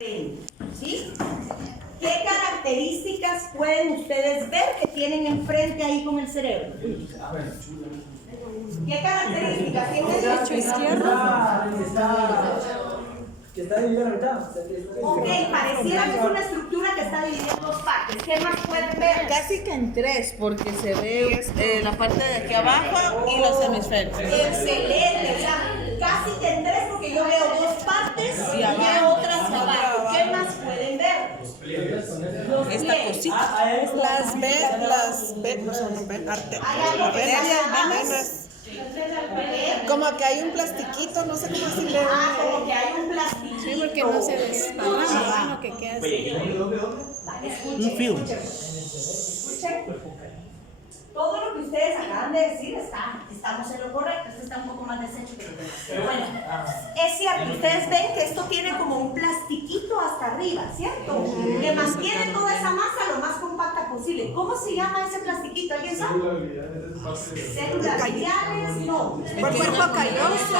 ¿Sí? ¿Qué características pueden ustedes ver que tienen enfrente ahí con el cerebro? ¿Qué características tienen? Derecho, izquierdo. Que está dividida en la mitad. Ok, pareciera que es una estructura que está dividida en dos partes. ¿Qué más pueden ver? Casi que en tres, porque se ve la parte de aquí abajo y los hemisferios. Excelente, o sea, casi que en tres porque yo veo dos partes y veo otras abajo. ¿Qué más pueden ver? Esta cosita. Las venas. Como que hay un plastiquito, no sé cómo decirle. Ah, como que hay un plastiquito. Sí, porque no se desparrama, lo que queda así. Un film. Escuchen. Todo lo que ustedes acaban de decir estamos en lo correcto. Este está un poco más deshecho que lo demás. Pero bueno, es cierto, ustedes ven que esto tiene como un plastiquito hasta arriba, ¿cierto? Que mantiene toda esa masa lo más compacta posible. ¿Cómo se llama ese plastiquito? ¿Alguien sabe? Células biliares, no. Por cuerpo calloso.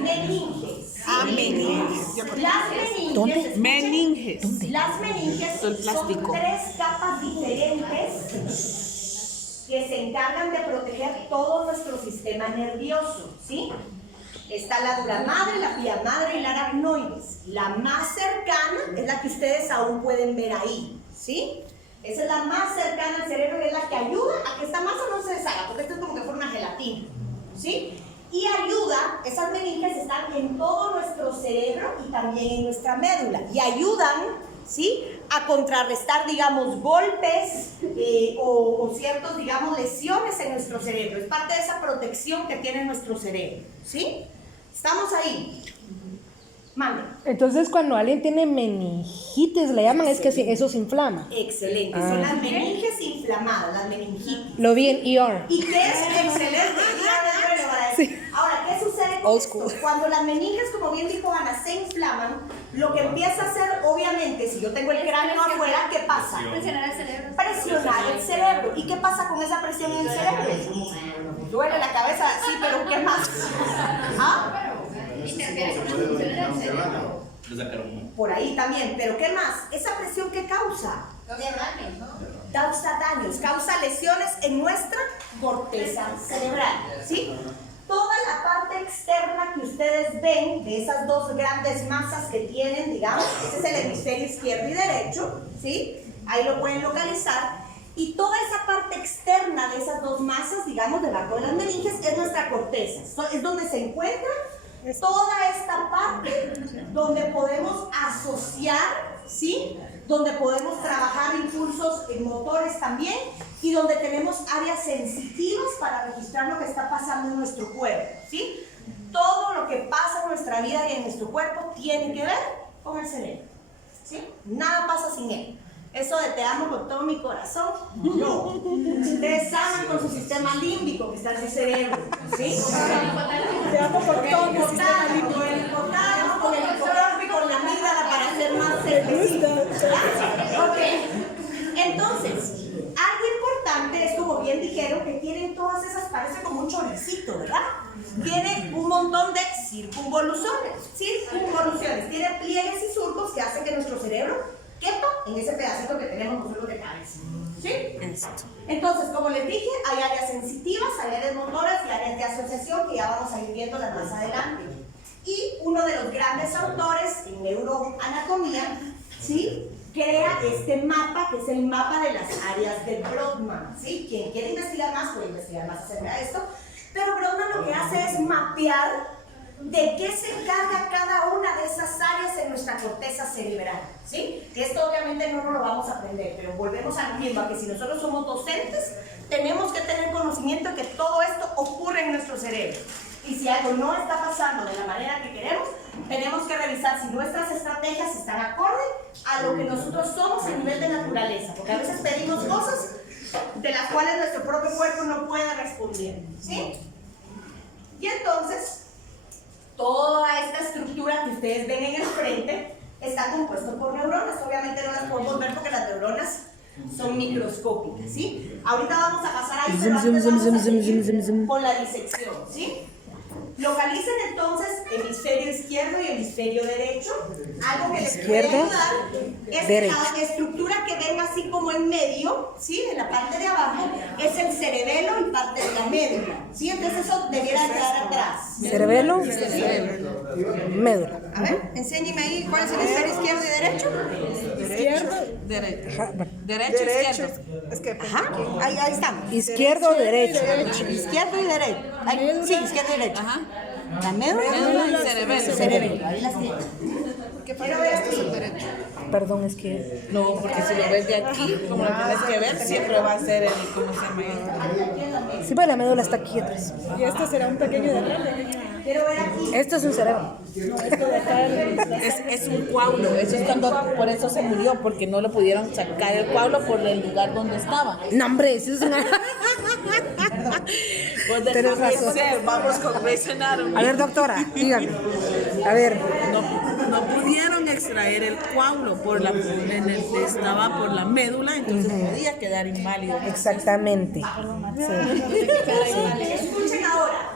Meninges. Ah, meninges. Las meninges. ¿Dónde? Meninges. Las meninges El son plástico. 3 capas diferentes que se encargan de proteger todo nuestro sistema nervioso, ¿sí? Está la dura madre, la pía madre y la aracnoides. La más cercana es la que ustedes aún pueden ver ahí, ¿sí? Esa es la más cercana al cerebro y es la que ayuda a que esta masa no se deshaga, porque esto es como que fuera una gelatina, ¿sí? Y ayuda, esas meninges están en todo nuestro cerebro y también en nuestra médula, y ayudan, ¿sí?, a contrarrestar, digamos, golpes o ciertos, digamos, lesiones en nuestro cerebro. Es parte de esa protección que tiene nuestro cerebro, ¿sí? ¿Estamos ahí? Mande. Entonces, cuando alguien tiene meningitis, le llaman, es que eso se inflama. Excelente, son las meninges inflamadas, las meningitis. Lo vi en ER. ¿Y qué es excelente? Sí. Ahora, ¿qué sucede con esto? Cuando las meninges, como bien dijo Ana, se inflaman, lo que empieza a hacer, obviamente, si yo tengo el cráneo afuera, ¿qué pasa? Presionar el cerebro. Presionar el cerebro. ¿Y qué pasa con esa presión en el cerebro? Duele la cabeza, sí, pero ¿qué más? ¿Ah? Interfiere con las funciones del cerebro. Por ahí también, pero ¿qué más? ¿Esa presión qué causa? Causa daños, causa lesiones en nuestra corteza cerebral, ¿sí? Toda la parte externa que ustedes ven de esas dos grandes masas que tienen, digamos, ese es el hemisferio izquierdo y derecho, ¿sí? Ahí lo pueden localizar. Y toda esa parte externa de esas dos masas, digamos, debajo de las meninges, es nuestra corteza. Es donde se encuentra toda esta parte donde podemos asociar, ¿sí?, donde podemos trabajar impulsos motores también y donde tenemos áreas sensitivas para registrar lo que está pasando en nuestro cuerpo, ¿sí? Todo lo que pasa en nuestra vida y en nuestro cuerpo tiene que ver con el cerebro, ¿sí? Nada pasa sin él. Eso de te amo con todo mi corazón, no. Ustedes saben con su sistema límbico que está en su cerebro, ¿sí? Te amo con todo mi sistema límbico, con el hipotálamo, con el hipocampo y con la amígdala para ser más certecita. Ok, entonces, algo importante es, como bien dijeron, que tienen todas esas, parece como un choricito, ¿verdad? Tiene un montón de circunvoluciones, tiene pliegues y surcos que hacen que nuestro cerebro quepa en ese pedacito que tenemos nosotros de cabeza, ¿sí? Entonces, como les dije, hay áreas sensitivas, hay áreas motoras y áreas de asociación que ya vamos a ir viéndolas más adelante. Y uno de los grandes autores en neuroanatomía, ¿sí?, crea este mapa, que es el mapa de las áreas de Brodmann, ¿sí? Quien quiere investigar más puede investigar más acerca de esto, pero Brodmann lo que hace es mapear de qué se encarga cada una de esas áreas en nuestra corteza cerebral, ¿sí? Que esto obviamente no lo vamos a aprender, pero volvemos a lo mismo, a que si nosotros somos docentes, tenemos que tener conocimiento de que todo esto ocurre en nuestro cerebro. Y si algo no está pasando de la manera que queremos, tenemos que revisar si nuestras estrategias están acorde a lo que nosotros somos a nivel de naturaleza, porque a veces pedimos cosas de las cuales nuestro propio cuerpo no puede responder, ¿sí? Y entonces, toda esta estructura que ustedes ven en el frente está compuesto por neuronas. Obviamente no las podemos ver porque las neuronas son microscópicas, ¿sí? Ahorita vamos a pasar ahí, pero antes vamos a seguir con la disección, ¿sí? Localicen entonces hemisferio izquierdo y hemisferio derecho. Algo que les puede Izquierdo, ayudar es derecho. la estructura que ven así como en medio, ¿sí? En la parte de abajo, es el cerebelo y parte de la médula, ¿sí? Entonces eso debiera quedar atrás. Cerebelo, médula. A ver, enséñeme ahí cuál es el hemisferio izquierdo y derecho. Izquierdo, derecho. Ajá, bueno. Derecho, izquierdo. Ajá, ahí estamos. Izquierdo, derecho. Izquierdo y derecho. Sí, izquierdo y derecho. Ajá. La médula Médula y cerebelo. cerebelo. Ahí las tienen. Quiero ver aquí. Perdón, es que. No, porque si lo ves de aquí, como lo tienes que ver, siempre va a ser el, ¿cómo se llama? Sí, pues la médula está aquí atrás. Y esto será un pequeño derrame. Quiero ver aquí. Esto es un cerebro. Es un coágulo, eso es cuando, por eso se murió, porque no lo pudieron sacar el coágulo por el lugar donde estaba. No, hombre, eso es una. Pues Tienes déjame razón. ser, vamos con Grey's Anatomy. A ver, doctora, dígame. A ver, No pudieron extraer el coágulo estaba por la médula, entonces podía quedar inválido. exactamente. Escuchen ahora.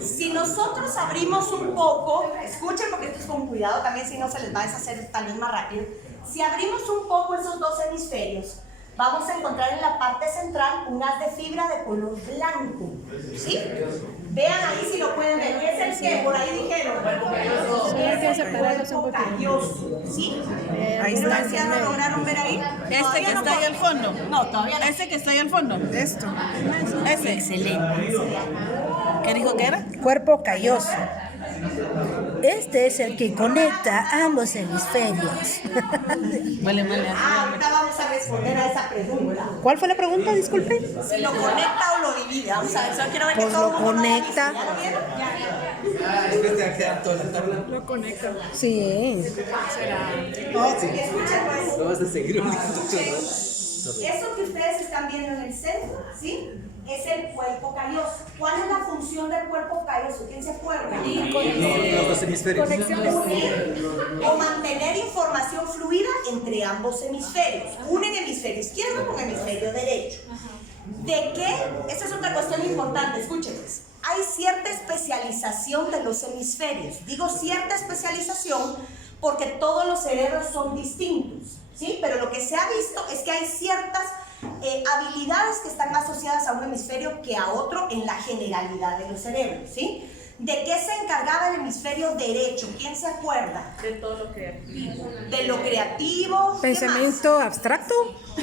Si nosotros abrimos un poco, escuchen porque esto es con cuidado también, si no se les va a deshacer también más rápido. Si abrimos un poco esos dos hemisferios, vamos a encontrar en la parte central un haz de fibra de color blanco. ¿Sí? Vean ahí si lo pueden ver. ¿Qué es el que por ahí dijeron? Cuerpo calloso. ¿Sí? Ahí Pero está. ¿ya lo lograron ver ahí? Este Todavía que no está ahí puedo. al fondo. No, todavía no. Ese que está ahí al fondo. Esto. Ese. Excelente. ¿Qué dijo que era? Cuerpo calloso. Este es el que conecta ambos hemisferios. Vale. Ahorita vamos a responder a esa pregunta. ¿Cuál fue la pregunta? Disculpe. Si lo conecta o lo divide. Vamos a ver, solo quiero ver que Pues todo lo el mundo haya visto. conecta. ¿Ya lo vieron? Lo conecta. Sí. Escuchen pues. Vamos a seguir un Eso que ustedes están viendo en el centro, ¿sí? Es el cuerpo calloso. ¿Cuál es la función del cuerpo calloso? ¿Quién se acuerda? Los dos hemisferios. O mantener información fluida entre ambos hemisferios. Unen hemisferio izquierdo con hemisferio derecho. ¿De qué? Esta es otra cuestión importante, escuchen pues. Hay cierta especialización de los hemisferios. Digo cierta especialización porque todos los cerebros son distintos, ¿sí? Pero lo que se ha visto es que hay ciertas habilidades que están asociadas a un hemisferio que a otro en la generalidad de los cerebros, ¿sí? ¿De qué se encargaba el hemisferio derecho? ¿Quién se acuerda? De todo lo creativo. De lo creativo. ¿qué ¿Pensamiento abstracto?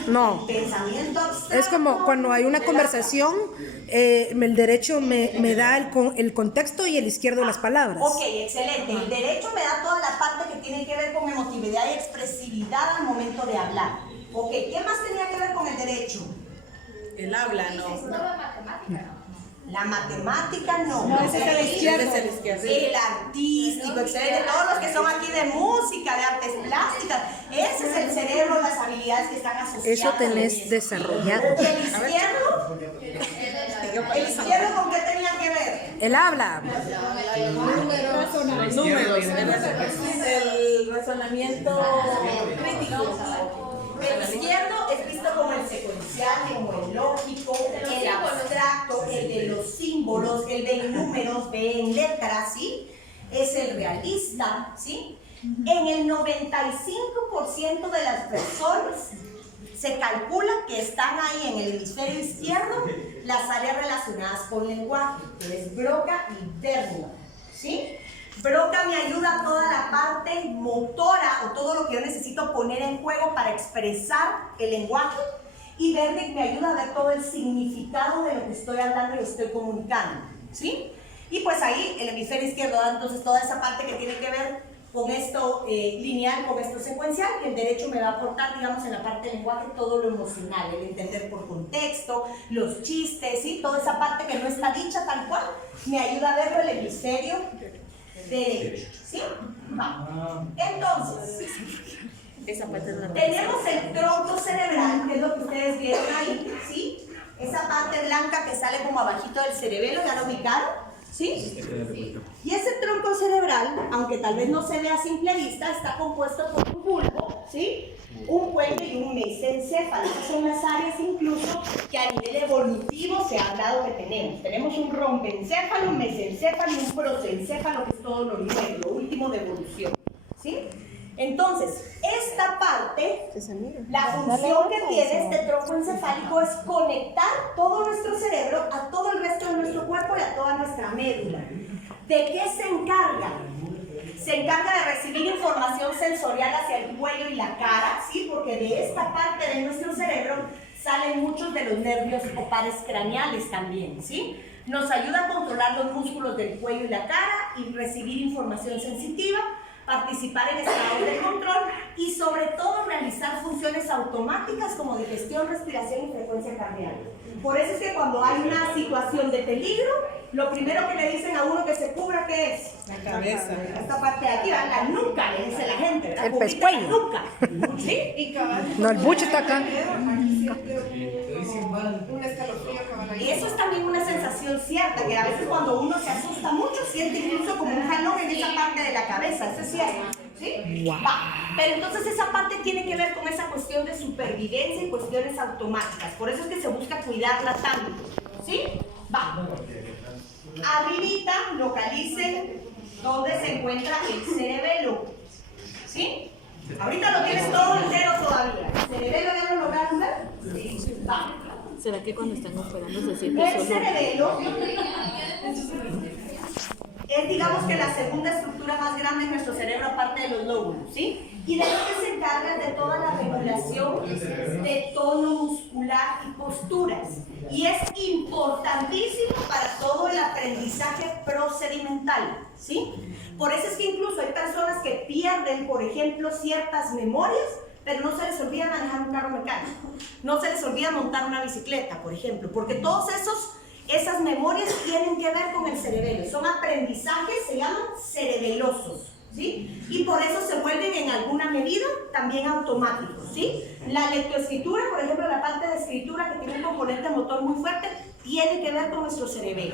No. más? Pensamiento abstracto. Es como cuando hay una conversación, el derecho me da el contexto y el izquierdo las palabras. Ok, excelente. El derecho me da toda la parte que tiene que ver con emotividad y expresividad al momento de hablar. Ok, ¿qué más tenía que ver con el derecho? El habla, no. La matemática no. No, ese es el izquierdo. Ese es el izquierdo. El artístico, excelente. Todos los que son aquí de música, de artes plásticas. Ese es el cerebro, las habilidades que están asociadas. Eso tenés con eso. desarrollado. ¿Y el izquierdo? ¿El izquierdo con qué tenía que ver? El habla. Los números. El razonamiento crítico. El izquierdo es visto como el secuencial, como el lógico, el abstracto, el de los símbolos, el de números, de en letras, ¿sí? Es el realista, ¿sí? En el 95% de las personas se calcula que están ahí en el hemisferio izquierdo las áreas relacionadas con lenguaje, que es Broca y Wernicke, ¿sí? Broca me ayuda a toda la parte motora o todo lo que yo necesito poner en juego para expresar el lenguaje, y Wernicke me ayuda a ver todo el significado de lo que estoy hablando y estoy comunicando, ¿sí? Y pues ahí el hemisferio izquierdo da entonces toda esa parte que tiene que ver con esto lineal, con esto secuencial, y el derecho me va a aportar, digamos, en la parte del lenguaje todo lo emocional, el entender por contexto, los chistes, ¿sí? Toda esa parte que no está dicha tal cual, me ayuda a verlo el hemisferio derecho, ¿sí? Vamos. Entonces, Esa parte es la tenemos el tronco cerebral, que es lo que ustedes vieron ahí, ¿sí? Esa parte blanca que sale como abajito del cerebelo, ¿ya lo ubicaron? ¿Sí? Y Y ese tronco cerebral, aunque tal vez no se vea a simple vista, está compuesto por un bulbo, ¿sí? Un cuello y un mesencéfalo. Esas son las áreas incluso que a nivel evolutivo se ha hablado que tenemos. Tenemos un rombencéfalo, un mesencéfalo y un prosencéfalo, que es todo lo nuevo, lo último de evolución, ¿sí? Entonces, esta parte, la función que tiene este tronco encefálico es conectar todo nuestro cerebro a todo el resto de nuestro cuerpo y a toda nuestra médula. ¿De qué se encarga? Se encarga de recibir información sensorial hacia el cuello y la cara, ¿sí? Porque de esta parte de nuestro cerebro salen muchos de los nervios o pares craneales también, ¿sí? Nos ayuda a controlar los músculos del cuello y la cara y recibir información sensitiva, participar en estados de control y sobre todo realizar funciones automáticas como digestión, respiración y frecuencia cardíaca. Por eso es que cuando hay una situación de peligro, lo primero que le dicen a uno que se cubra, ¿qué es? La cabeza. Esta parte de aquí, la nuca, le dice la gente, ¿verdad? El Cubrirte pescuezo. la nuca, ¿sí? No, el buche está acá. Y eso es también una sensación cierta, que a veces cuando uno se asusta mucho, siente incluso como un jalón en esa parte de la cabeza, eso es cierto, ¿sí? Va. Pero entonces esa parte tiene que ver con esa cuestión de supervivencia y cuestiones automáticas, por eso es que se busca cuidarla tanto, ¿sí? Va. Arribita localicen dónde se encuentra el cerebelo, ¿sí? Ahorita lo tienes todo entero todavía. ¿El cerebelo ya lo lograron ver? Sí. Va. ¿Será que cuando están operando se siente El solo? cerebelo es, digamos, que la segunda estructura más grande de nuestro cerebro, aparte de los lóbulos, ¿sí? Y de lo que se encarga de toda la regulación de tono muscular y posturas. Y es importantísimo para todo el aprendizaje procedimental, ¿sí? Por eso es que incluso hay personas que pierden, por ejemplo, ciertas memorias, pero no se les olvida manejar un carro mecánico, no se les olvida montar una bicicleta, por ejemplo, porque todos esas memorias tienen que ver con el cerebelo, son aprendizajes, se llaman cerebelosos, ¿sí? Y por eso se vuelven en alguna medida también automáticos, ¿sí? La lectoescritura, por ejemplo, la parte de escritura que tiene un componente motor muy fuerte, tiene que ver con nuestro cerebelo.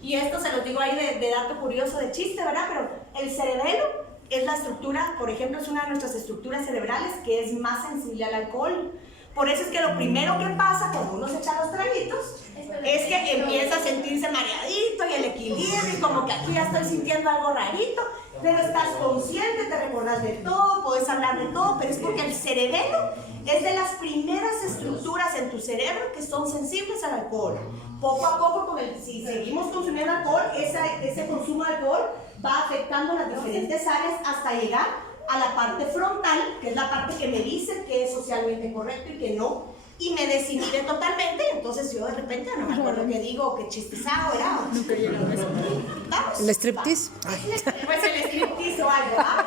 Y esto se los digo ahí de dato curioso, de chiste, ¿verdad? Pero el cerebelo es la estructura, por ejemplo, es una de nuestras estructuras cerebrales que es más sensible al alcohol. Por eso es que lo primero que pasa cuando uno se echa los traguitos es que empieza a sentirse mareadito y el equilibrio y como que aquí ya estoy sintiendo algo rarito, pero estás consciente, te recordás de todo, puedes hablar de todo, pero es porque el cerebelo es de las primeras estructuras en tu cerebro que son sensibles al alcohol. Poco a poco, si seguimos consumiendo alcohol, ese consumo de alcohol va afectando las diferentes áreas hasta llegar a la parte frontal, que es la parte que me dice que es socialmente correcto y que no, y me desinhibe totalmente. Entonces yo de repente no me acuerdo qué digo, qué chistes hago, ¿verdad? Vamos. ¿El striptease? Pues el striptease o algo, ¿ah?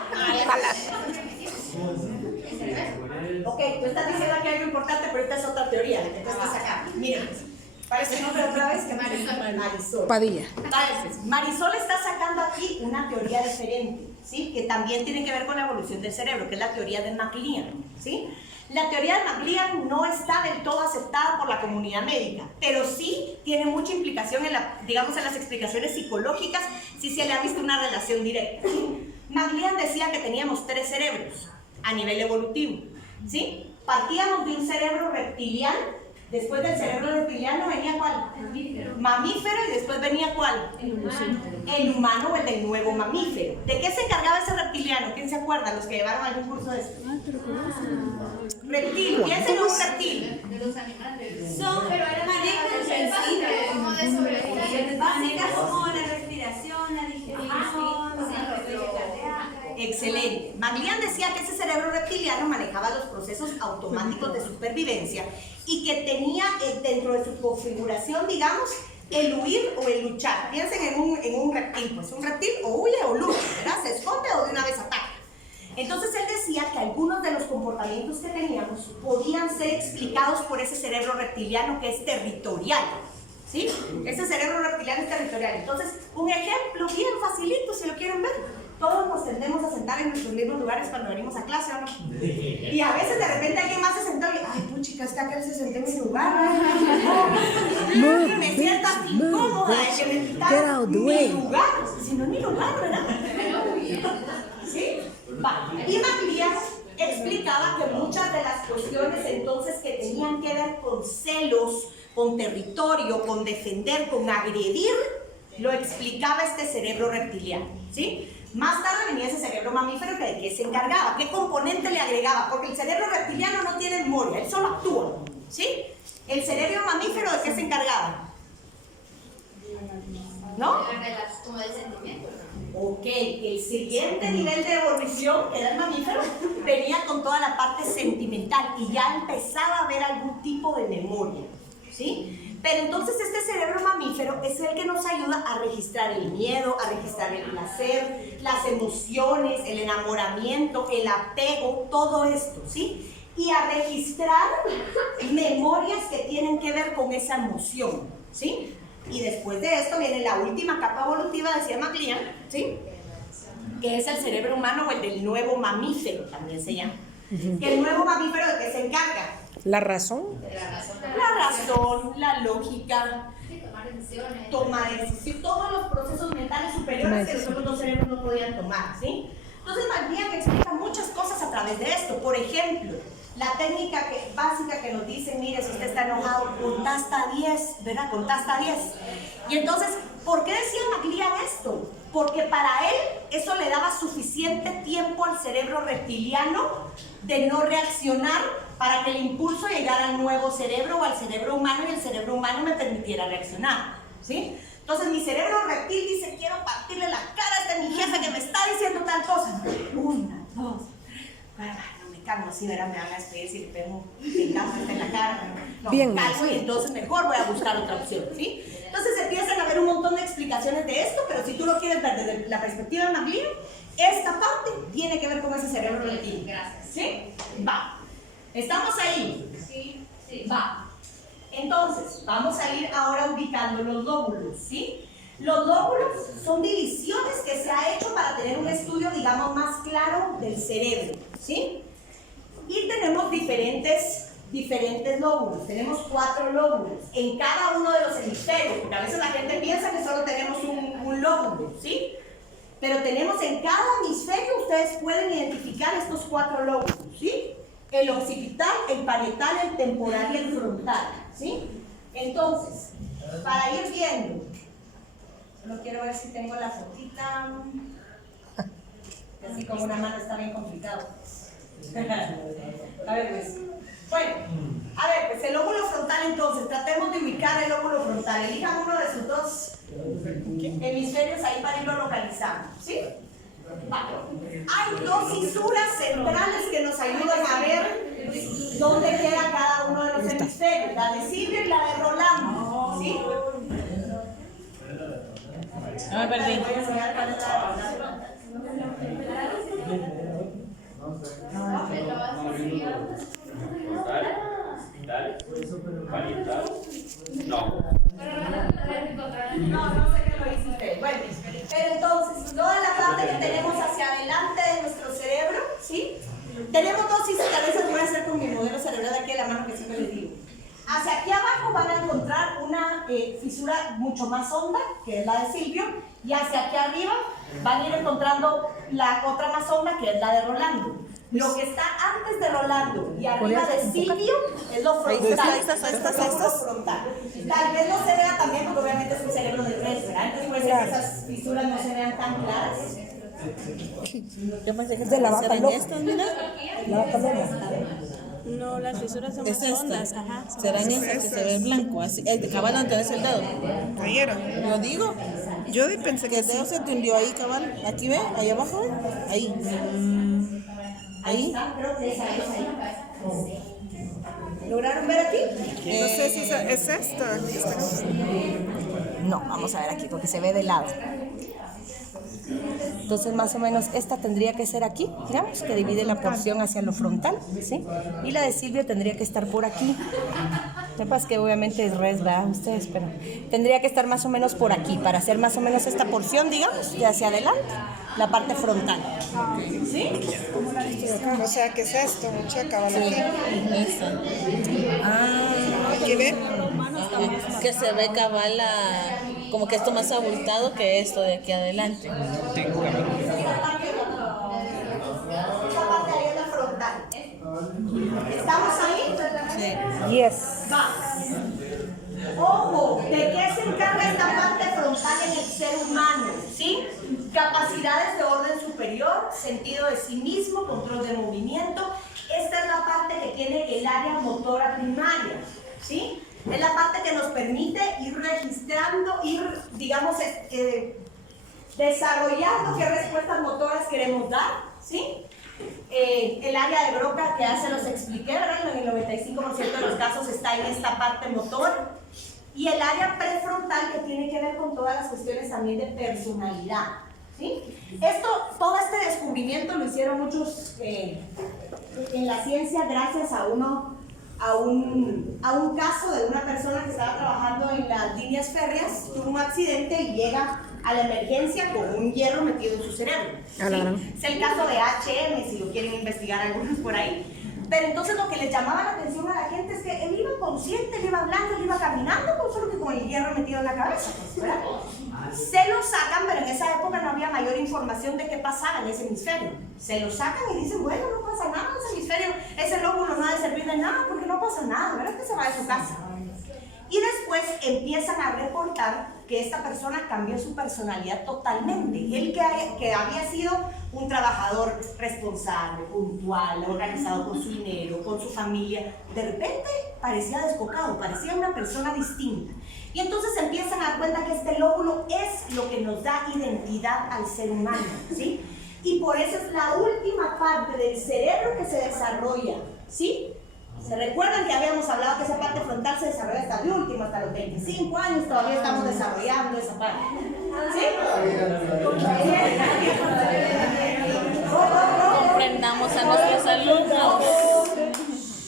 Ok, tú estás diciendo que hay algo importante, pero esta es otra teoría, la que tú estás acá. Miren, parece nombre otra vez que Marisol. Padilla. Marisol está sacando aquí una teoría diferente, ¿sí? Que también tiene que ver con la evolución del cerebro, que es la teoría de MacLean, ¿sí? La teoría de MacLean no está del todo aceptada por la comunidad médica, pero sí tiene mucha implicación en digamos, en las explicaciones psicológicas, sí se le ha visto una relación directa. MacLean decía que teníamos 3 cerebros a nivel evolutivo, ¿sí? Partíamos de un cerebro reptiliano. Después del cerebro reptiliano venía ¿cuál? Mamífero, y después venía ¿cuál? El humano o el del nuevo mamífero. ¿De qué se encargaba ese reptiliano? ¿Quién se acuerda? Los que llevaron algún curso de esto. Reptil, piensen en un reptil. De los animales. Son manejan sensibles Como de sobrevivencia. básicas como la respiración, la digestión, Excelente. MacLean decía que ese cerebro reptiliano manejaba los procesos automáticos de supervivencia y que tenía dentro de su configuración, digamos, el huir o el luchar. Piensen en un reptil, pues un reptil o huye o lucha, ¿verdad? Se esconde o de una vez ataca. Entonces él decía que algunos de los comportamientos que teníamos podían ser explicados por ese cerebro reptiliano que es territorial, ¿sí? Ese cerebro reptiliano es territorial. Entonces, un ejemplo bien facilito, si lo quieren ver. Todos nos tendemos a sentar en nuestros mismos lugares cuando venimos a clase, ¿o no? Y a veces de repente alguien más se sentó y, ay, puchica, está que él se senté en mi lugar. Me siento incómoda de que me quitaron mi lugar. Si no, ni lugar, ¿verdad? ¿Sí? Va. Y McLean explicaba que muchas de las cuestiones entonces que tenían que ver con celos, con territorio, con defender, con agredir, lo explicaba este cerebro reptiliano, ¿sí? Más tarde venía ese cerebro mamífero que de qué se encargaba, qué componente le agregaba, porque el cerebro reptiliano no tiene memoria, él solo actúa, ¿sí? El cerebro mamífero, ¿de qué se encargaba? ¿No? Como del sentimiento. Ok, el siguiente nivel de evolución, que era el mamífero, venía con toda la parte sentimental y ya empezaba a haber algún tipo de memoria, ¿sí? Pero entonces este cerebro mamífero es el que nos ayuda a registrar el miedo, a registrar el placer, las emociones, el enamoramiento, el apego, todo esto, ¿sí? Y a registrar memorias que tienen que ver con esa emoción, ¿sí? Y después de esto viene la última capa evolutiva, decía McLean, ¿sí? Que es el cerebro humano o el del nuevo mamífero, también se llama. Que el nuevo mamífero, ¿de qué se encarga? ¿La razón? La razón, la lógica, tomar decisiones, todos los procesos mentales superiores que los otros dos cerebros no podían tomar, ¿sí? Entonces McLean explica muchas cosas a través de esto. Por ejemplo, la técnica básica que nos dice, mire, si usted está enojado, contá hasta 10, ¿verdad? Contá hasta 10. Y entonces, ¿por qué decía McLean esto? Porque para él eso le daba suficiente tiempo al cerebro reptiliano de no reaccionar para que el impulso llegara al nuevo cerebro o al cerebro humano y el cerebro humano me permitiera reaccionar, ¿sí? Entonces mi cerebro reptil dice, quiero partirle la cara a este mi jefe que me está diciendo tal cosa. 1, 2, no me calmo así, ¿verdad? Me van a despedir si le pego el caso en la cara. No, bien, me calmo y entonces mejor voy a buscar otra opción, ¿sí? Entonces empiezan a haber un montón de explicaciones de esto, pero si tú lo quieres ver desde la perspectiva de McLean, esta parte tiene que ver con ese cerebro reptil. Gracias. ¿Sí? Va. ¿Estamos ahí? Sí, sí. Va. Entonces, vamos a ir ahora ubicando los lóbulos, ¿sí? Los lóbulos son divisiones que se ha hecho para tener un estudio, digamos, más claro del cerebro, ¿sí? Y tenemos diferentes lóbulos, tenemos 4 lóbulos en cada uno de los hemisferios, porque a veces la gente piensa que solo tenemos un lóbulo, ¿sí? Pero tenemos en cada hemisferio, ustedes pueden identificar estos 4 lóbulos, ¿sí? El occipital, el parietal, el temporal y el frontal, ¿sí? Entonces, para ir viendo, solo quiero ver si tengo la fotita, así como una mano está bien complicado. A ver, pues. Bueno, a ver, pues el lóbulo frontal, entonces, tratemos de ubicar el lóbulo frontal. Elijan uno de sus 2 hemisferios ahí para irlo localizando, ¿sí? Vale. Hay 2 fisuras centrales que nos ayudan a ver dónde queda cada uno de los hemisferios, la de Silvia y la de Rolando, ¿sí? No me perdí. Voy a enseñar cuál es la de Rolando. No. No sé qué lo hizo usted. Bueno, pero entonces, toda la parte que tenemos hacia adelante de nuestro cerebro, ¿sí? Tenemos 2 cabezas, voy a hacer con mi modelo cerebral aquí a la mano que siempre les digo. Hacia aquí abajo van a encontrar una fisura mucho más honda, que es la de Silvio, y hacia aquí arriba van a ir encontrando la otra más honda, que es la de Rolando. Lo que está antes de Rolando y arriba de Silvio es lo frontal. Tal vez no se vea también, porque obviamente es un cerebro de 3, ¿verdad? Entonces puede ser que esas fisuras no se vean tan claras. Yo pensé que De la vaca eran loca. estas, mira. La vaca loca. No, las fisuras son más Es hondas. esta. Ajá. Serán esas que se ve blanco, así. De cabal donde tenés el dedo. Lo digo. Yo pensé Que el dedo se te hundió ahí, cabal. Aquí ve, ahí abajo, ve. Ahí. Ahí. Creo que esa es ahí. ¿Lograron ver aquí? No sé si es esta. No, vamos a ver aquí porque se ve de lado. Entonces más o menos esta tendría que ser aquí, digamos, que divide la porción hacia lo frontal, ¿sí? Y la de Silvio tendría que estar por aquí. Sepas que obviamente es res, ¿verdad? Ustedes, pero tendría que estar más o menos por aquí, para hacer más o menos esta porción, digamos, de hacia adelante, la parte frontal. ¿Sí? O sea, ¿qué es esto? Mucha cabal aquí. Esa. Ah. Aquí ve. Que se ve cabal como que esto más abultado que esto de aquí adelante. Esta parte ahí es la frontal. ¿Estamos ahí? Sí. Yes. Va. Ojo, ¿de qué se encarga esta parte frontal en el ser humano? ¿Sí? Capacidades de orden superior, sentido de sí mismo, control de movimiento. Esta es la parte que tiene el área motora primaria, ¿sí? Es la parte que nos permite ir registrando, digamos, desarrollando qué respuestas motoras queremos dar, ¿sí? El área de Broca que ya se los expliqué, ¿verdad? En el 95% de los casos está en esta parte motora. Y el área prefrontal que tiene que ver con todas las cuestiones también de personalidad, ¿sí? Todo este descubrimiento lo hicieron muchos en la ciencia gracias a un caso de una persona que estaba trabajando en las líneas férreas, tuvo un accidente y llega a la emergencia con un hierro metido en su cerebro, ¿sí? Es el caso de HM, si lo quieren investigar algunos por ahí. Pero entonces lo que les llamaba la atención a la gente es que él iba consciente, él iba hablando, él iba caminando, solo que con el hierro metido en la cabeza, ¿verdad? Se lo sacan, pero en esa época no había mayor información de qué pasaba en ese hemisferio. Se lo sacan y dicen, bueno, no pasa nada en ese hemisferio, ese lóbulo no ha de servir de nada porque no pasa nada, ¿verdad? Que se va de su casa. Y después empiezan a reportar que esta persona cambió su personalidad totalmente. Él que había sido un trabajador responsable, puntual, organizado con su dinero, con su familia, de repente parecía desbocado, parecía una persona distinta. Y entonces empiezan a dar cuenta que este lóbulo es lo que nos da identidad al ser humano, ¿sí? Y por eso es la última parte del cerebro que se desarrolla, ¿sí? ¿Se recuerdan que habíamos hablado que esa parte frontal se desarrolla hasta el último, hasta los 25 años? Todavía estamos desarrollando esa parte. ¿Sí? Comprendamos a nuestros alumnos.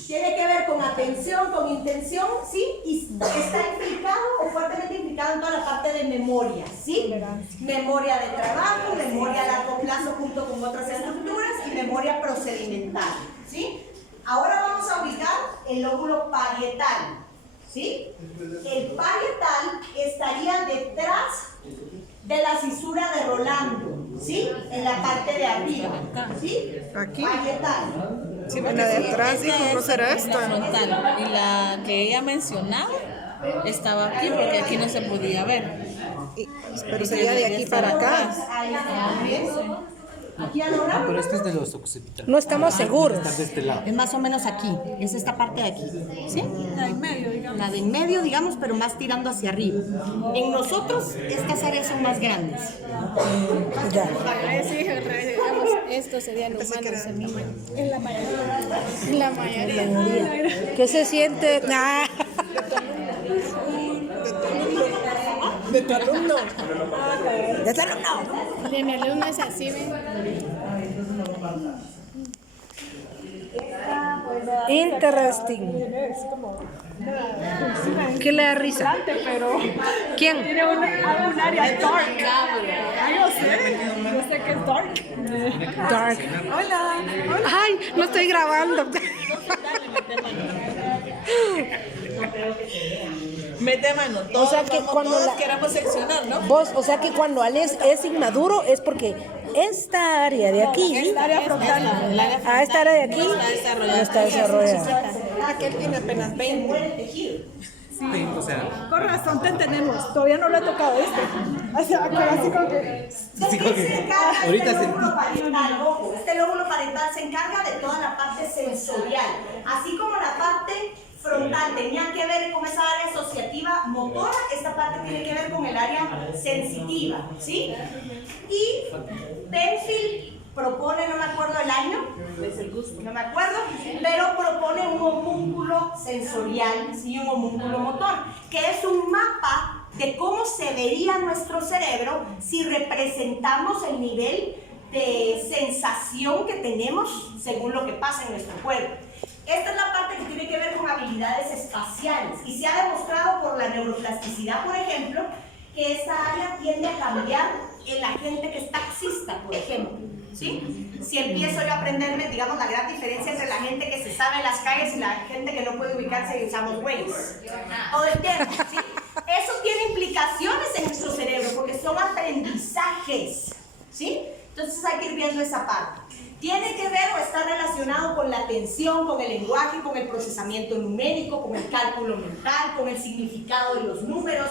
Tiene que ver con atención, con intención, ¿sí? Y está implicado o fuertemente implicado en toda la parte de memoria, ¿sí? Memoria de trabajo, memoria a largo plazo junto con otras estructuras y memoria procedimental, ¿sí? Ahora vamos a ubicar el lóbulo parietal, ¿sí? El parietal estaría detrás de la cisura de Rolando, ¿sí? En la parte de arriba, ¿sí? Aquí. Parietal. Sí, porque la de atrás dijo, no será esta. esta. La frontal. Y la que ella mencionaba estaba aquí porque aquí no se podía ver. Pero sería de aquí para acá. Ahí está, ¿ves? Aquí a Laura. Pero este es de los occipitales. No estamos seguros. Está de este lado. Es más o menos aquí, es esta parte de aquí, ¿sí? La de en medio, digamos. La de en medio, digamos, pero más tirando hacia arriba. En nosotros, estas áreas son más grandes. Ya. Sí, digamos, esto sería lo humano. En la mayoría. En la mayoría. ¿Qué se siente? Ah. De tu alumno. De tu alumno. De mi alumno es así, ¿ven? Interesting. ¿Qué le da risa? ¿Quién? Tiene un área dark. Yo sé que es dark. Dark. Hola. Ay, no estoy grabando. Mete mano, todos, O sea que cuando todos la- queramos seccionar, ¿no? Vos, o sea que cuando Alex es inmaduro es porque esta área de aquí, El área frontal. a esta área de aquí, no está desarrollada. no está desarrollada. Aquel tiene apenas 20. Sí, o sea, Con razón te entendemos. Todavía no lo he tocado este. O sea, pero así como que. ¿De qué se encarga ahorita este sentí. lóbulo parietal? Ojo, este lóbulo parietal se encarga de toda la parte sensorial, así como la parte frontal tenía que ver con esa área asociativa motora, esta parte tiene que ver con el área sensitiva, ¿sí? Y Penfield propone, no me acuerdo el año, no me acuerdo, pero propone un homúnculo sensorial, ¿sí? Un homúnculo motor, que es un mapa de cómo se vería nuestro cerebro si representamos el nivel de sensación que tenemos según lo que pasa en nuestro cuerpo. Esta es la parte que tiene que ver con habilidades espaciales y se ha demostrado por la neuroplasticidad, por ejemplo, que esta área tiende a cambiar en la gente que es taxista, por ejemplo, ¿sí? Si empiezo yo a aprenderme, digamos, la gran diferencia entre la gente que se sabe las calles y la gente que no puede ubicarse y usamos Waze todo el tiempo, ¿sí? Eso tiene implicaciones ramificaciones en nuestro cerebro porque son aprendizajes, ¿sí? Entonces hay que ir viendo esa parte. Tiene que ver o está relacionado con la atención, con el lenguaje, con el procesamiento numérico, con el cálculo mental, con el significado de los números,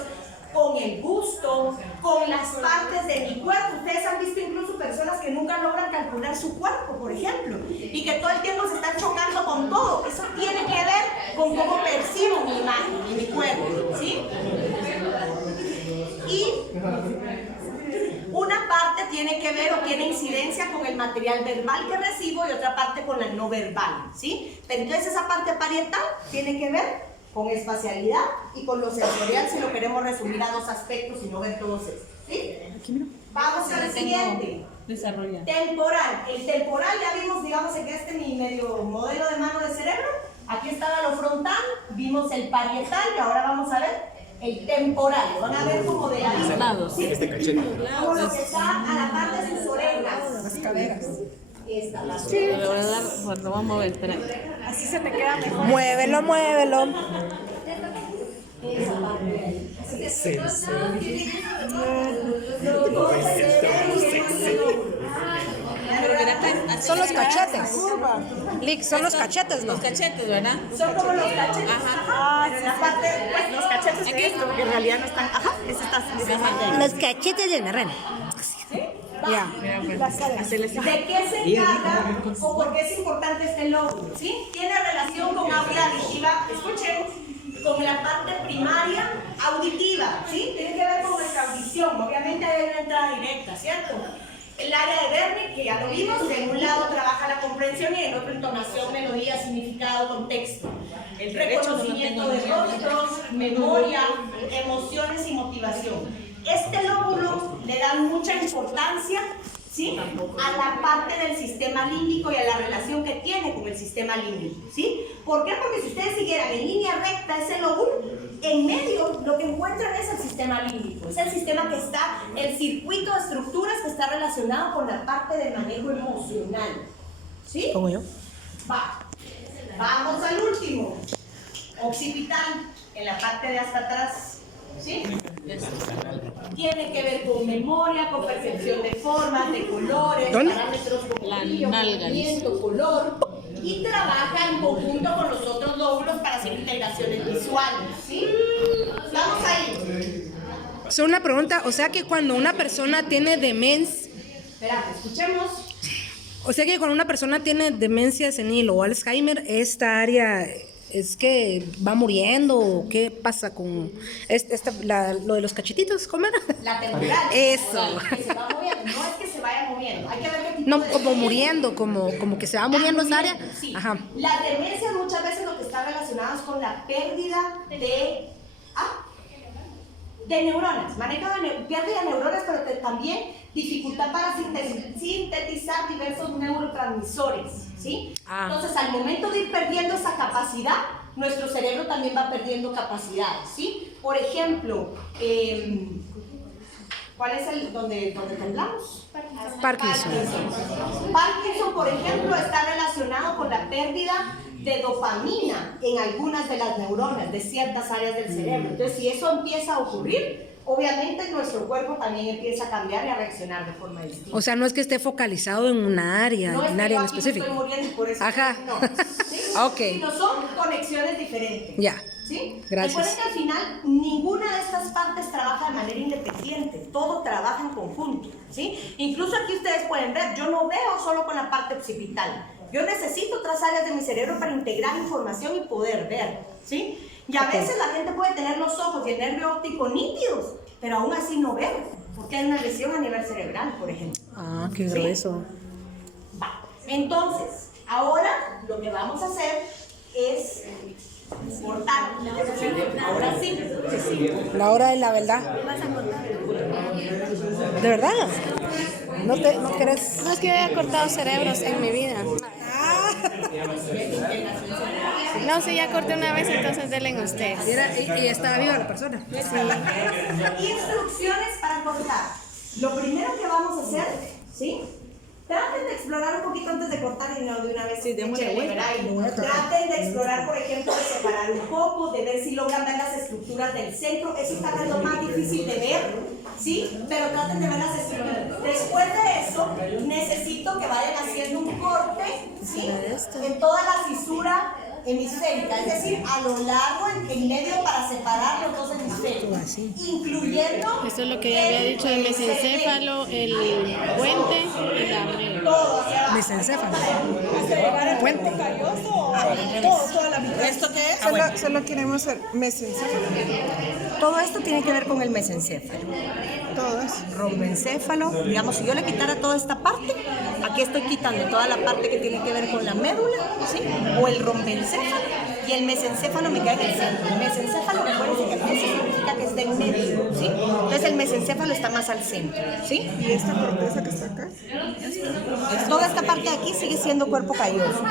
con el gusto, con las partes de mi cuerpo. Ustedes han visto incluso personas que nunca logran calcular su cuerpo, por ejemplo, y que todo el tiempo se están chocando con todo. Eso tiene que ver con cómo percibo mi imagen y mi cuerpo, ¿sí? Y una parte tiene que ver o tiene incidencia con el material verbal que recibo y otra parte con la no verbal, ¿sí? Pero entonces esa parte parietal tiene que ver con espacialidad y con lo sensorial, si lo queremos resumir a dos aspectos y no ver todos estos, ¿sí? Vamos al siguiente. Desarrolla. Temporal. El temporal ya vimos, digamos, en este mi medio modelo de mano de cerebro. Aquí estaba lo frontal, vimos el parietal y ahora vamos a ver el temporal. Lo van a ver como de ladito, ¿sí? Este cachete. Como lo que está a la parte de sus orejas. Las caderas. Esta, la Le voy a dar, bueno, vamos a ver, espera. Así se te queda mejor. Muévelo, muévelo. Son los cachetes. Lick, son los cachetes, ¿no? Los cachetes, ¿verdad? Son como los cachetes. Ajá. Pero en la parte, pues, Los cachetes de esto, porque en realidad no están. Ajá, ese está así. Los cachetes del marrano. Ya. ¿de qué se encarga o por qué es importante este lóbulo? ¿Sí? Tiene relación con audio auditiva, escuchen, con la parte primaria auditiva, ¿sí? Tiene que ver con nuestra audición, obviamente hay una entrada directa, ¿cierto? El área de Wernicke, que ya lo vimos, de un lado trabaja la comprensión y en otro entonación, melodía, significado, contexto. El reconocimiento de rostros, memoria, emociones y motivación. Este lóbulo le da mucha importancia, ¿sí?, a la parte del sistema límbico y a la relación que tiene con el sistema límbico, ¿sí? ¿Por qué? Porque si ustedes siguieran en línea recta ese lóbulo, en medio lo que encuentran es el sistema límbico, es el sistema que está, el circuito de estructuras que está relacionado con la parte del manejo emocional, ¿sí? Como yo. Va. Vamos al último, occipital, en la parte de hasta atrás. ¿Sí? Tiene que ver con memoria, con percepción de formas, de colores, ¿dónde? parámetros como La brillo, nalga, movimiento, color, y trabaja en conjunto con los otros lóbulos para hacer integraciones visuales, ¿sí? Vamos ahí. Es una pregunta, o sea que cuando una persona tiene demencia, Espera, escuchemos. o sea que cuando una persona tiene demencia senil o Alzheimer, esta área es que va muriendo, o qué pasa con lo de los cachetitos, ¿cómo era? La temporal. Eso. Que se va moviendo, no es que se vaya moviendo, hay que ver qué tipo No, de como demencia. muriendo, como que se va muriendo esa área. Sí. Ajá. Las demencias muchas veces lo que está relacionado es con la pérdida de neuronas, manejo de pérdida de neuronas, pero también dificultad para sintetizar diversos neurotransmisores, ¿sí? Ah. Entonces, al momento de ir perdiendo esa capacidad, nuestro cerebro también va perdiendo capacidades, ¿sí? Por ejemplo, ¿cuál es el donde temblamos? Parkinson. Parkinson, por ejemplo, está relacionado con la pérdida de dopamina en algunas de las neuronas de ciertas áreas del cerebro. Entonces, si eso empieza a ocurrir, obviamente nuestro cuerpo también empieza a cambiar y a reaccionar de forma distinta. O sea, no es que esté focalizado en una área, No es en que área yo en aquí me específico. estoy muriendo y por eso Ajá. no. ¿Sí? Ok. Sino son conexiones diferentes. Ya. ¿Sí? Gracias. Recuerden que al final ninguna de estas partes trabaja de manera independiente, todo trabaja en conjunto, ¿sí? Incluso aquí ustedes pueden ver, yo no veo solo con la parte occipital, yo necesito otras áreas de mi cerebro para integrar información y poder ver, ¿sí? Y a veces la gente puede tener los ojos y el nervio óptico nítidos, pero aún así no ve, porque hay una lesión a nivel cerebral, por ejemplo. Ah, qué grueso. Va. Entonces, ahora lo que vamos a hacer es cortar. Ahora sí. La hora de la verdad. ¿De verdad? ¿No querés? No es que yo haya cortado cerebros en mi vida. No, si ya corté una vez, entonces denle ustedes. Y está viva la persona. Instrucciones para cortar. Lo primero que vamos a hacer, ¿sí?, Traten de explorar un poquito antes de cortar y no de una vez. Sí, démosle vuelta. Traten de explorar, por ejemplo, de separar un poco, de ver si logran ver las estructuras del centro. Eso está lo más difícil de ver, ¿sí? Pero traten de ver las estructuras. Después de eso, necesito que vayan haciendo un corte, ¿sí? En toda la fisura hemisférica, es decir, a lo largo, en medio, para separar los dos hemisférios, incluyendo... Eso es lo que ya había dicho del mesencéfalo, el puente y la brea. todo hacia abajo. Mesencéfalo. Puente calloso. Toda la mitad. ¿Esto qué es? Solo queremos el mesencéfalo. Todo esto tiene que ver con el mesencéfalo. Todas. Rombencéfalo, digamos, si yo le quitara toda esta parte, aquí estoy quitando toda la parte que tiene que ver con la médula, ¿sí? O el rombencéfalo, y el mesencéfalo me queda en el centro. El mesencéfalo, recuerden que el meso significa que está en medio, ¿sí? Entonces el mesencéfalo está más al centro, ¿sí? ¿Y esta corteza que está acá? Toda esta parte de aquí sigue siendo cuerpo calloso.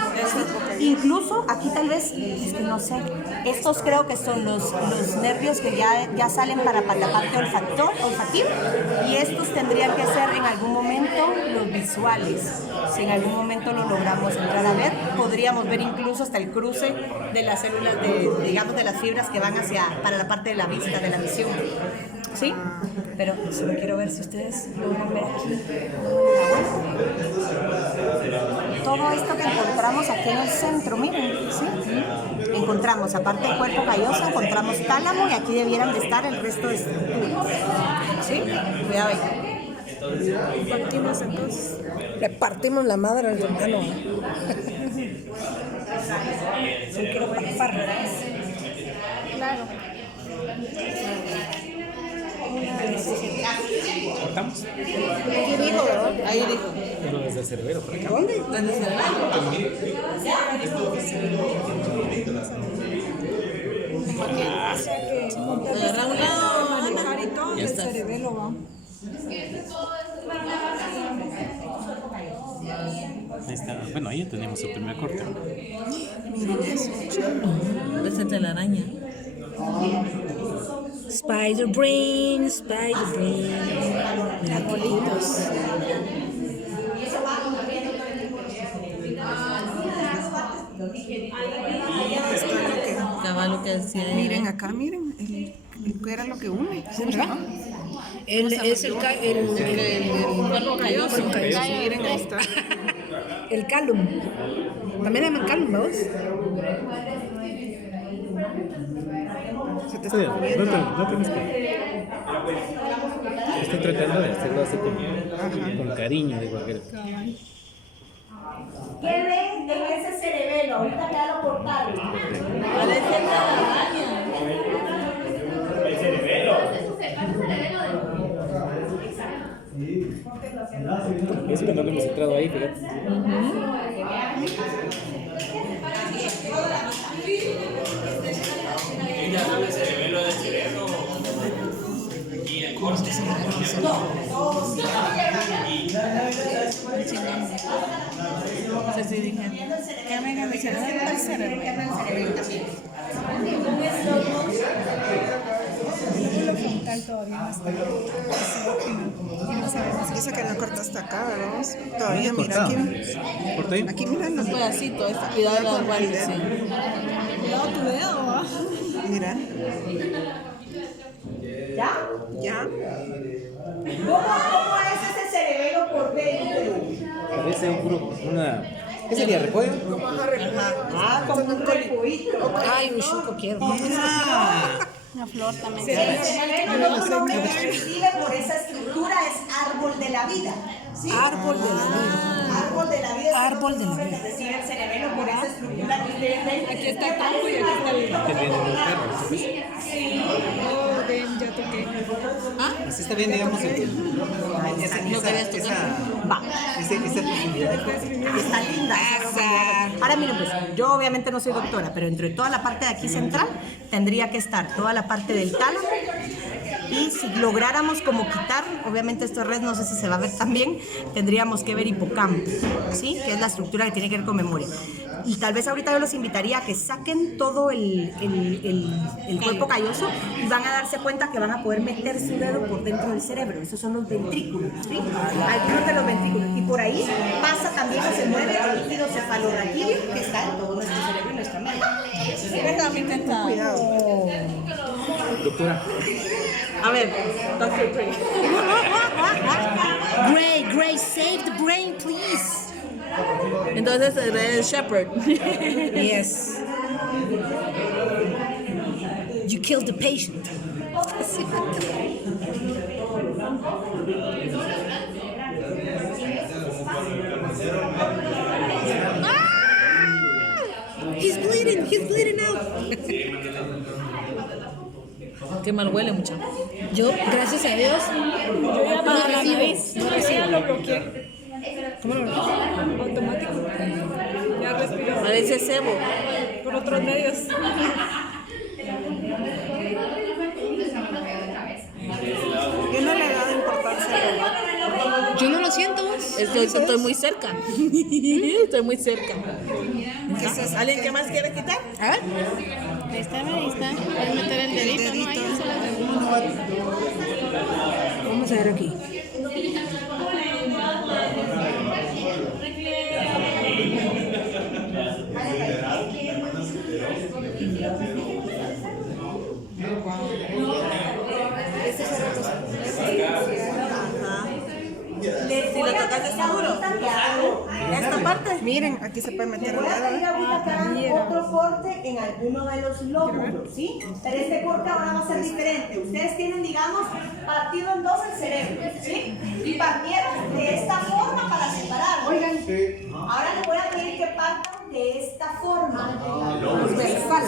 ¿Sí? Incluso aquí tal vez, es que no sé, estos creo que son los nervios que ya salen para la parte olfativa, y estos tendrían que ser en algún momento los visuales. Si en algún momento lo logramos entrar a ver, podríamos ver incluso hasta el cruce de las células, digamos, de las fibras que van para la parte de la vista, de la visión. ¿Sí? Pero solo quiero ver si ustedes logran ver aquí. Todo esto que encontramos aquí en el centro, miren, ¿sí? Encontramos, aparte del cuerpo calloso, encontramos tálamo, y aquí debieran de estar el resto de estructuras. ¿Sí? Cuidado ahí. Partimos entonces. Le partimos la madre al hermano. Solo quiero palpar. Claro. ¿Cortamos? Ahí dijo, ¿verdad? Ahí dijo. Pero desde el cerebelo, por acá. ¿Dónde? ¿Dónde se va? Agarra un lado, Manejar y todo, Ya el está. cerebelo va. Ahí está. Bueno, ahí ya tenemos el primer corte. Miren eso. ves entre la araña. Spider brain, spider brain. Arbolitos. Esto es lo que... Cabal, lo que decía ella. Miren acá, miren. ¿Qué era lo que une? ¿Verdad? Es el cuerpo calloso. Miren, ahí está. el calum. También llaman calum, ¿no? Se te Sí, está moviendo. no tienes que... Estoy tratando de hacerlo así con cariño de cualquier... ¿Qué ven en ese cerebelo? Ahorita que ya lo cortaron. Parece la araña. El cerebelo. Eso que no lo hemos entrado ahí, fíjate. No sé si dije. ¿Qué me han dicho? El cerebelo. Lo frontal todavía no está. Y no sabemos. Dice que no cortaste acá, ¿verdad? Todavía, mira aquí. ¿Corta ahí? Aquí, mira. Un pedacito, cuidado de la guardia, sí. Cuidado tu dedo, ¿va? Mira. ¿Ya? Ya. ¿Cómo es ese cerebelo por dentro? Parece una... ¿Qué sería? ¿Repollo? Como un colicoíto. Ay, un chuco quiero. Una flor también. El cerebelo, otro nombre que recibe por esa estructura es árbol de la vida. ¿Sí? Árbol de la vida. Árbol de la vida. es Árbol otro de la nombre vida. que recibe el cerebelo por esa estructura que ustedes ven. Aquí está el campo y aquí está el... Que viene del perro. Oh, ven, ya toqué. Así está bien, digamos, ¿Lo querías tocar? Va. esa posibilidad. Está linda. Ahora miren, pues yo obviamente no soy doctora, pero entre toda la parte de aquí central tendría que estar toda la parte del tálamo Y si lográramos como quitar, obviamente esta red no sé si se va a ver también, tendríamos que ver hipocampo, ¿sí? Que es la estructura que tiene que ver con memoria. Y tal vez ahorita yo los invitaría a que saquen todo el cuerpo calloso y van a darse cuenta que van a poder meter su dedo por dentro del cerebro. Esos son los ventrículos, ¿sí? Algunos de los ventrículos. Y por ahí pasa también o se mueve el líquido cefalorraquídeo que está en todo nuestro cerebro y nuestra mente. Cuidado. Doctora, A ver, Dr. Gray. Gray, save the brain, please. Entonces, Shepherd. Yes. You killed the patient. He's bleeding out. Qué mal huele, mucho. Yo, gracias a Dios, Para la nariz. Yo ya lo bloqueé. ¿cómo lo Automático. Ya respiro. Parece cebo. Por otros medios. Yo no le he dado importancia al reloj. Yo no lo siento, vos. Es que estoy muy cerca. Estoy muy cerca. ¿Qué es eso? ¿Alguien que más quiere quitar? A ver. Ahí está. Puedes meter el dedito, ¿no? Ahí se la Vamos a ver aquí. Si lo tocaste seguro. Esta parte. Miren, aquí se puede meter el Voy a pedir dedo. ahorita que hagan otro corte en alguno de los lóbulos, ¿sí? Pero este corte ahora va a ser diferente. Ustedes tienen, digamos, partido en dos el cerebro, ¿sí? Y partieron de esta forma para separarlo. Ahora les voy a pedir que partan de esta forma.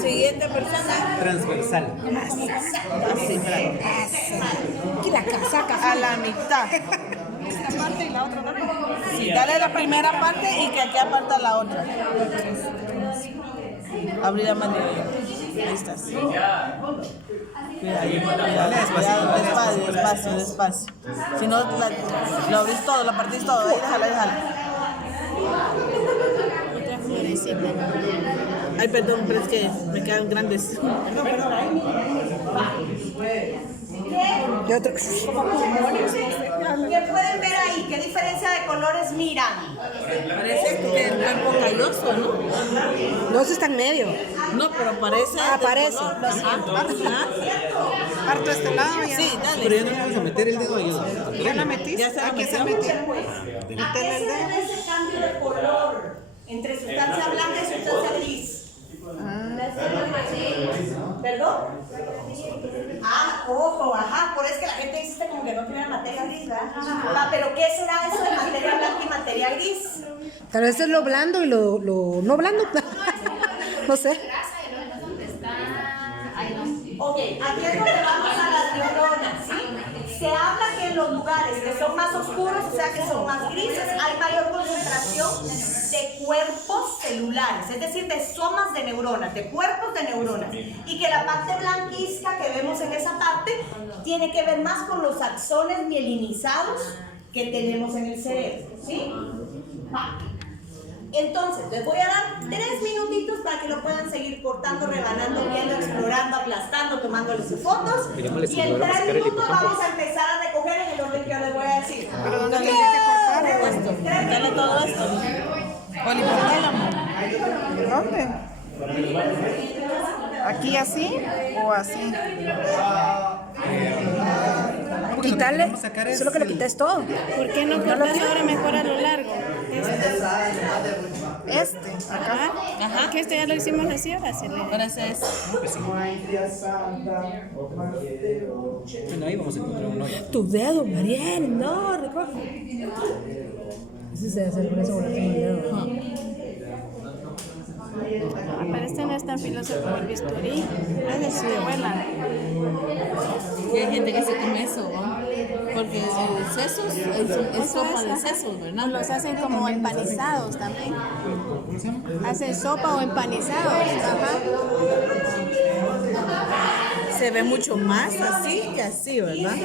Siguiente persona. transversal. Aquí la casaca. A la mitad. Esta parte y la otra también. Sí, dale la primera parte y que aquí aparta la otra. Abrir la mandíbula. Ahí estás. Despacio, despacio. Si no, lo abrís todo, lo partís todo. Ahí déjala. otra florecita. Ay, perdón, pero es que me quedan grandes. Y otro. ¿Qué pueden ver ahí? ¿Qué diferencia de colores miran? Parece que el cuerpo calloso, ¿no? Dos está en medio. No, pero parece. Ah, parece. Lo siento. Parto este lado y Sí, Pero dale. ya no vamos a meter el dedo ahí. ¿ya la metiste? Ya se la Aquí se metió. metió. ¿A qué se debe ese cambio de color entre sustancia blanca y sustancia gris? ¿Perdón? Ah, ojo, ajá, por eso es que la gente dice como que no tiene materia gris, ¿verdad? Ah, pero ¿qué será eso de materia blanca y materia gris? Tal vez es lo blando y lo no blando. No sé. Ok, aquí es donde vamos a las neuronas, ¿sí? Se habla que en los lugares que son más oscuros, o sea que son más grises, hay mayor concentración de cuerpos celulares, es decir, de somas de neuronas, de cuerpos de neuronas. Y que la parte blanquizca que vemos en esa parte tiene que ver más con los axones mielinizados que tenemos en el cerebro, ¿sí? Va. Entonces, les voy a dar 3 minutitos para que lo puedan seguir cortando, rebanando, viendo, explorando, aplastando, tomándole sus fotos. Digámosle si Y en logramos 3 sacar el minutos hipocampo. vamos a empezar a recoger en el orden que yo les voy a decir. ¿Pero dónde tiene que cortar? Esto. Dale todo esto. Polipropélamo. ¿Dónde? ¿Aquí así o así? Quitarle. Eso es lo que le quitas todo. ¿Por qué no cortas ahora mejor a lo largo? Acá. Ajá. Que esto ya lo hicimos así, ahora se le... Ahora ese es. Bueno, ahí vamos a encontrar un hoyo. Tu dedo, Mariel, no, recoge. Ese se hace por eso ahora tengo el dedo. Pero este no es tan filoso como el bisturí. Es decir, abuela. Y hay gente que se come eso, ¿no? Porque sesos es sopa de sesos, ¿verdad? Los hacen como empanizados también. Hacen sopa o empanizados. Ajá. Se ve mucho más así que así, ¿verdad?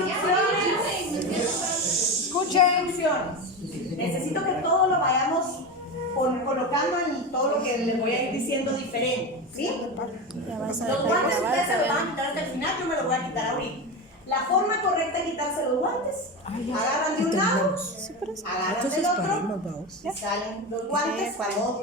Escuchen instrucciones. Necesito que todo lo vayamos colocando en todo lo que les voy a ir diciendo diferente, ¿sí? Los guantes ustedes se los van a quitar hasta el final, yo me los voy a quitar ahorita. La forma correcta de quitarse los guantes, agarran de un lado, agarran del otro, salen los guantes, cuando